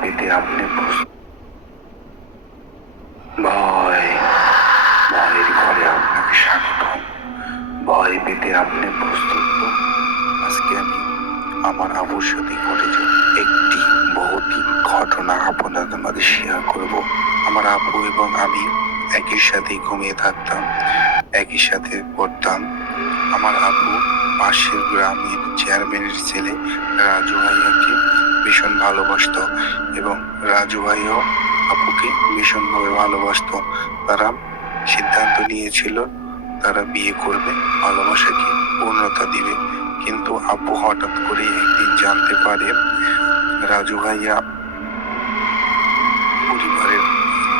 পেতে আপনি ভয় ভয়ের ঘরে আপনাকে স্বাগতম। ভয় পেতে আপনি প্রস্তুত তো? আজকে আমি আমার আবুর সাথে ঘটে যাওয়া একটি ভৌতিক ঘটনা আপনাদের মাঝে শেয়ার করব। আমার আবু এবং আমি একই সাথে ঘুমিয়ে থাকতাম, একই সাথে পড়তাম। আমার আবু পাশের গ্রামের চেয়ারম্যানের ছেলে রাজু ভাইয়াকে ভীষণ ভালোবাসতো এবং রাজু ভাইও আপুকে ভীষণভাবে ভালোবাসতো। তারা সিদ্ধান্ত নিয়েছিল তারা বিয়ে করবে, ভালোবাসাকে পূর্ণতা দিবে। কিন্তু আপু হঠাৎ করে একদিন জানতে পারে রাজু ভাইয়া পরিবারের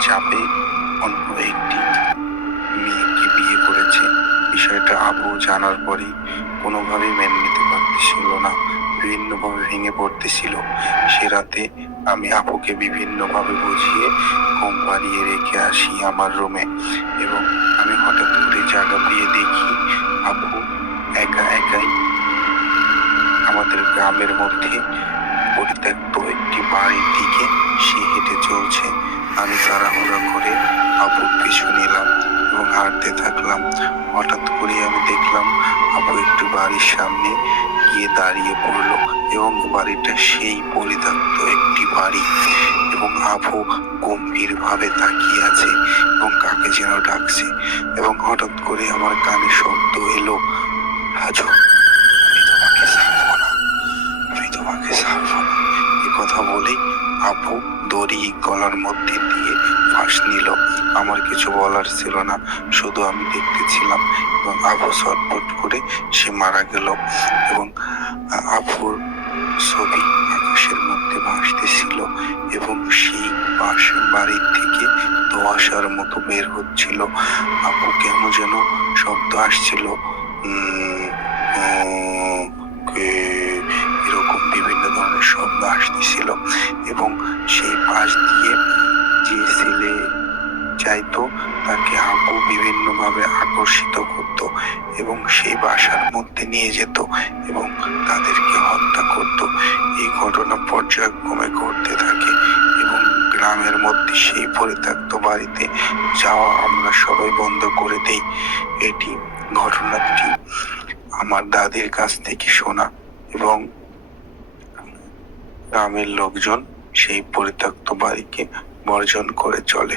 চাপে অন্য একটি মেয়েকে বিয়ে করেছে। বিষয়টা আপু জানার পরেই কোনোভাবেই মেনে নিতে পারতেছিল না, বিভিন্নভাবে ভেঙে পড়তেছিল। সে রাতে আমি আপুকে বিভিন্নভাবে বুঝিয়ে ঘুম পাড়িয়ে রেখে আসি আমার রুমে এবং আমি হঠাৎ করে জায়গা পেয়ে দেখি আপু একা একাই আমাদের গ্রামের মধ্যে পরিত্যক্ত একটি বাড়ির দিকে সে হেঁটে চলছে। আমি তাড়াহুড়া করে আপুর পিছু নিলাম এবং হাঁটতে থাকলাম। হঠাৎ করে আমি দেখলাম আপু একটু বাড়ির সামনে গিয়ে দাঁড়িয়ে পড়লো এবং বাড়িটা সেই পরিত্যক্ত একটি বাড়ি এবং আপু গম্ভীর ভাবে তাকিয়ে আছে এবং কাকে যেন ডাকছে এবং হঠাৎ করে আমার কানে শব্দ এলো, রাজু, আমি তোমাকে ছাড়বো না, আমি তোমাকে ছাড়বো না। এ কথা বলেই আপু দড়ি গলার মধ্যে দিয়ে ফাঁস নিল। আমার কিছু বলার ছিল না, শুধু আমি দেখতেছিলাম এবং আপু ছটফট করে সে মারা গেল এবং আপুর ছবি আকাশের মধ্যে ভাসতেছিল এবং সেই পাশের বাড়ির থেকে ধোঁয়াশার মতো বের হচ্ছিল। আপু কেন যেন শব্দ আসছিল, এরকম বিভিন্ন ধরনের শব্দ আসতেছিল এবং সেই পাশ দিয়ে যে ছেলে চাইতো তাকে আপু বিভিন্ন ভাবে আকর্ষিত করত এবং সেই বাসার মধ্যে নিয়ে যেত এবং তাদেরকে হত্যা করত। এই ঘটনা পর্যায়ক্রমে ঘটতে থাকে এবং গ্রামের মধ্যে সেই পরিত্যক্ত বাড়িতে যাওয়া আমরা সবাই বন্ধ করে দেই। এটি ঘটনাটি আমার দাদির কাছ থেকে শোনা এবং গ্রামের লোকজন সেই পরিত্যক্ত বাড়িকে বর্জন করে চলে।